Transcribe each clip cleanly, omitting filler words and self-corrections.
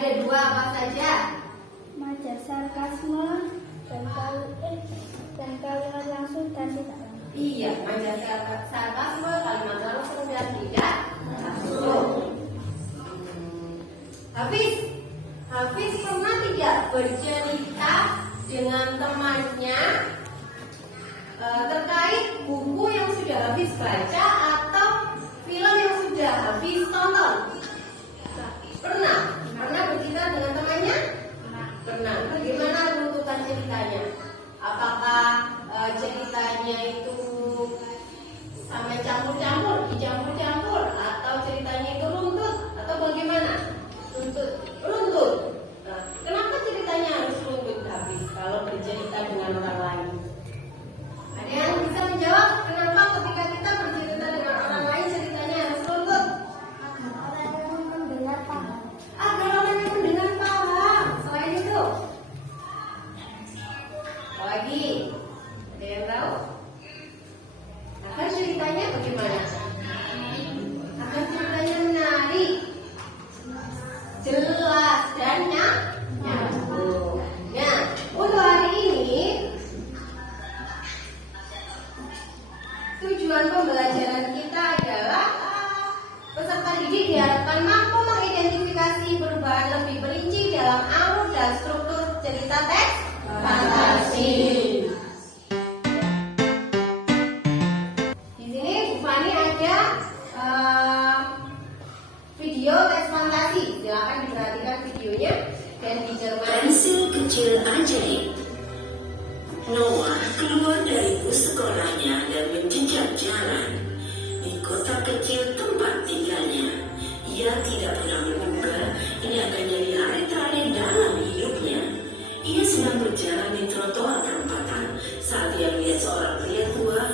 Ada dua apa saja? Majas sarkasme dan kalimat langsung dan tidak langsung. Iya, majas sarkasme, kalimat langsung dan tidak langsung. Hafiz pernah tidak bercerita dengan temannya terkait buku yang sudah Hafiz baca atau film yang sudah Hafiz tonton? Pernah bercerita dengan temannya? Pernah. Bagaimana runtutan ceritanya? Apakah ceritanya itu sampai dicampur-campur, atau ceritanya itu runtut, atau bagaimana? Runtut. Nah, kenapa ceritanya harus runtut, Hafiz, kalau bercerita dengan orang lain? Ada yang bisa menjawab kenapa ketika kita bercerita dengan orang lain ceritanya harus runtut? Agar orang yang mendengar paham. Agar orang yang mendengar paham. Selain itu, apa lagi? Ada yang tahu? Agar ceritanya bagaimana? Agar ceritanya menarik, jelas dan nyambung. Nah, untuk hari ini tujuan pembelajaran kita adalah peserta didik diharapkan mampu mengidentifikasi perubahan lebih perinci dalam alur dan struktur cerita teks fantasi. Di sini Bu Fani ada video teks fantasi. Silakan diperhatikan videonya dan dicermati. Pensil kecil ajaib. Noah keluar dari bus sekolahnya dan menjejak jalan di kota kecil tempat tinggalnya. Ia tidak pernah menduga ini akan jadi hari terakhir dalam hidupnya. Ia sedang berjalan di trotoar perempatan saat ia melihat seorang pria tua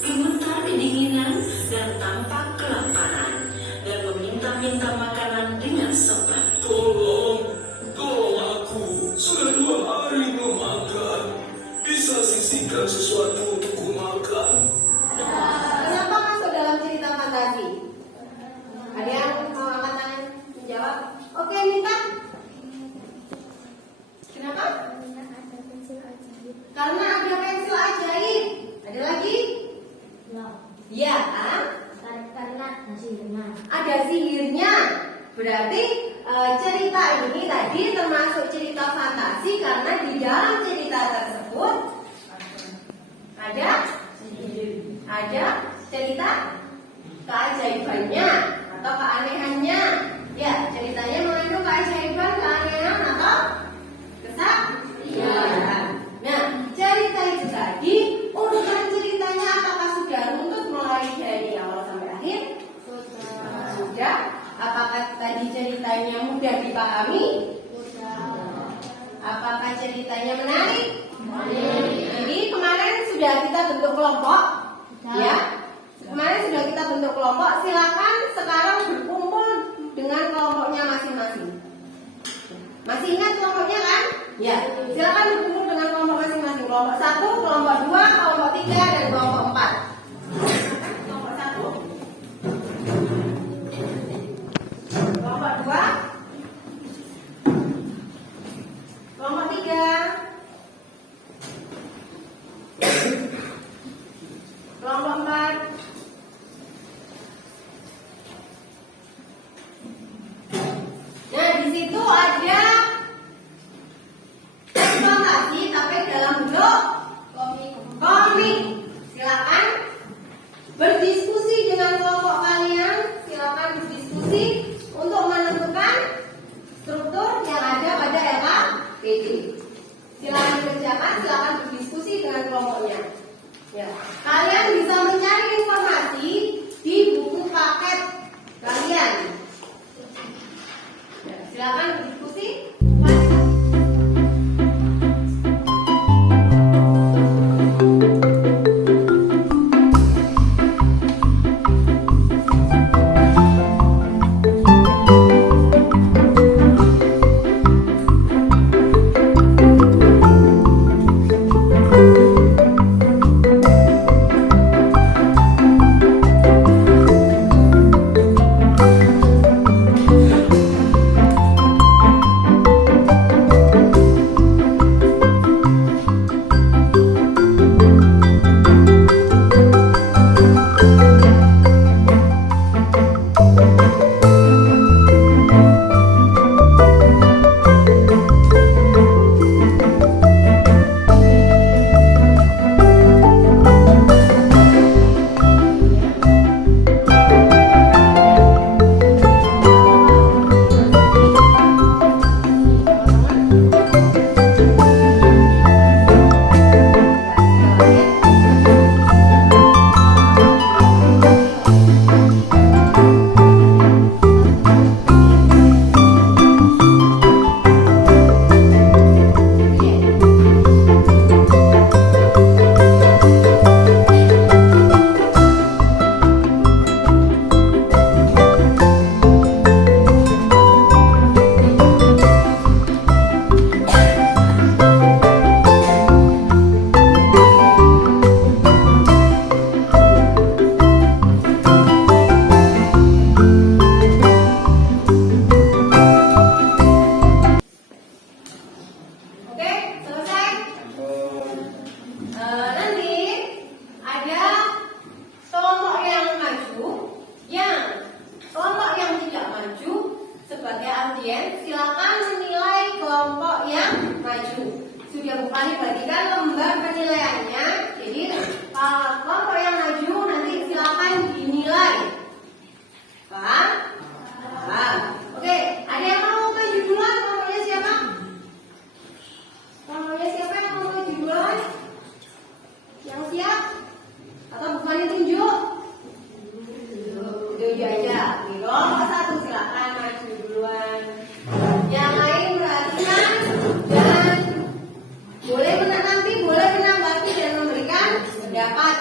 gemetar kedinginan dan tampak kelaparan dan meminta-minta makanan dengan sopan. Tolong aku, sudah 2 hari belum makan. Bisa sisihkan sesuatu untuk ku makan? Kenapa masuk dalam cerita fantasi? Ada yang mau angkat tangan menjawab? Oke, minta. Kenapa? Karena ada pensil ajaib. Karena ada pensil ajaib. Ada lagi? Ya, Karena ada sihirnya. ada sihirnya. Berarti cerita ini tadi termasuk cerita fantasi karena di dalam cerita tersebut ada cerita keajaibannya atau keanehannya. Ya, ceritanya mengandung keajaiban, keanehan atau kesaktian. Nah, cerita itu tadi urutan ceritanya apakah sudah runtut mulai dari awal sampai akhir? Sudah. Apakah tadi ceritanya mudah dipahami? Apakah ceritanya menarik? Jadi kemarin sudah kita bentuk kelompok, ya. Kemarin sudah kita bentuk kelompok. Silakan sekarang berkumpul dengan kelompoknya masing-masing. Masih ingat kelompoknya kan? Ya. Silakan berkumpul dengan kelompok masing-masing. Kelompok 1, kelompok 2, kelompok 3, dan kelompok 4. Kelompok 1. Kelompok 2, kelompok 3, kelompok 4, nah di situ ada teks fantasi tapi dalam bentuk komik. Silakan audiens, silakan menilai kelompok yang maju. Sudah bukan dibagikan lembar penilaiannya. Jadi kelompok yang maju nanti silakan dinilai. Paham? Paham. Oke, ada yang mau maju duluan? Kelompoknya siapa? Kelompoknya siapa yang mau maju duluan? Yang siap? Atau bukan ditunjuk? Udah aja. Kelompok 1 silakan maju duluan. Yang lain perhatikan dan boleh nanti boleh menanggapi dan memberikan pendapat.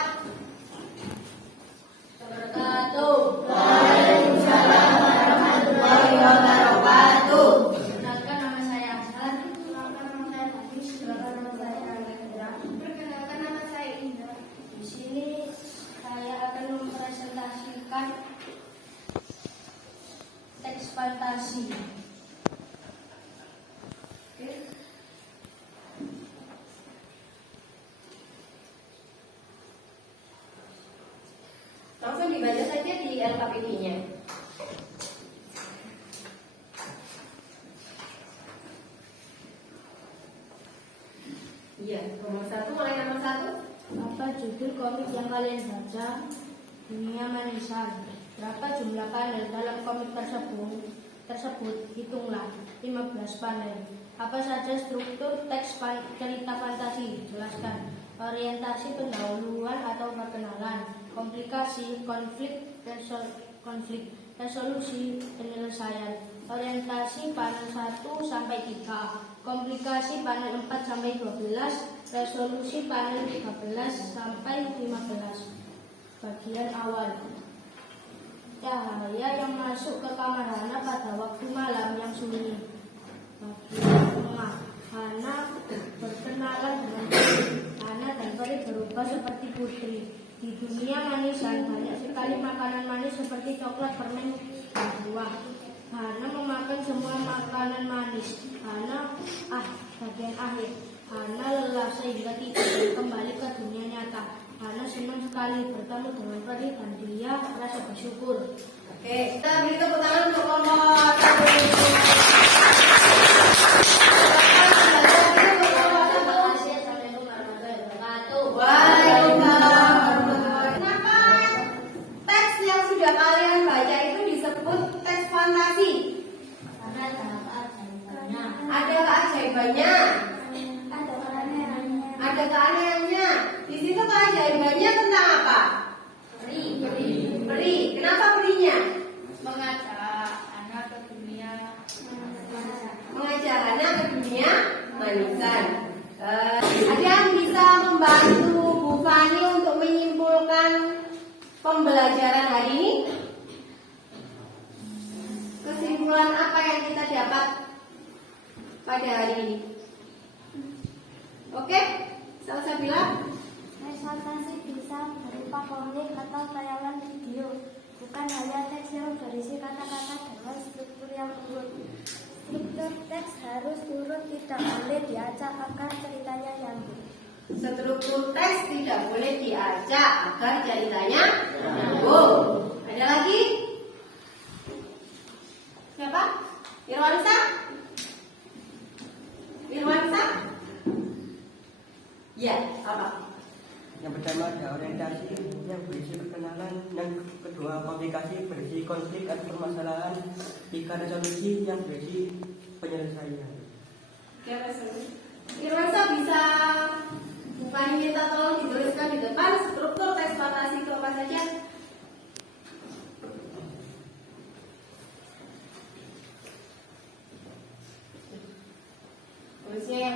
Waalaikumsalam warahmatullahi wabarakatuh. Perkenalkan nama saya Hasan. Perkenalkan nama saya Hafiz. Perkenalkan nama saya Hendra. Perkenalkan nama saya Indra. Di sini saya akan mempresentasikan teks fantasi. Langsung dibaca saja di LKPD-nya. Iya, nomor 1, mulai nomor 1. Apa judul komik yang kalian baca? Dunia Manisan. Berapa jumlah panel dalam komik tersebut? Hitunglah 15 panel. Apa saja struktur teks cerita fantasi? Jelaskan. Orientasi pendahuluan atau perkenalan. Komplikasi, konflik, resolusi, penyelesaian. Orientasi panel 1 sampai 3. Komplikasi panel 4 sampai 12. Resolusi panel 13 sampai 15. Bagian awal. Cahaya yang masuk ke kamar Hana pada waktu malam yang sunyi. Bagian tengah. Hana berkenalan dengan Peri. Hana dan Peri berubah seperti putri. Di dunia manisan banyak sekali makanan manis seperti coklat, permen, dan buah. Hana memakan semua makanan manis. Bagian akhir. Hana lelah sehingga tidak kembali ke dunia nyata. Hana senang sekali bertemu dengan Peri dan dia rasa bersyukur. Oke, kita beri tepuk tangan untuk kelompok 1. Waalaikumsalam. Kenapa teks yang sudah kalian baca itu disebut teks fantasi? Karena Ada keajaibannya. Ada keanehannya. Di situ keajaibannya tentang apa? Peri. Kenapa perinya? mengajak anak ke dunia Mengajak anak ke dunia manisan. Ada yang bisa membantu Bu Fani untuk menyimpulkan pembelajaran hari ini? Kesimpulan apa yang kita dapat pada hari ini? Oke, Salsabila. teks fantasi bisa berupa komik atau tayangan video, bukan hanya teks yang berisi kata-kata dengan struktur yang urut. Struktur teks harus urut, tidak boleh diacak agar ceritanya nyambung. Struktur teks tidak boleh diacak agar ceritanya nyambung. Ada lagi? Siapa? Irwansa? Ya, apa? Yang pertama ada orientasi yang berisi perkenalan, yang kedua komplikasi berisi konflik atau permasalahan, tiga resolusi yang berisi penyelesaian. Irwansa bisa bukan minta tolong dituliskan di depan struktur teks fantasi itu apa saja? Tulisnya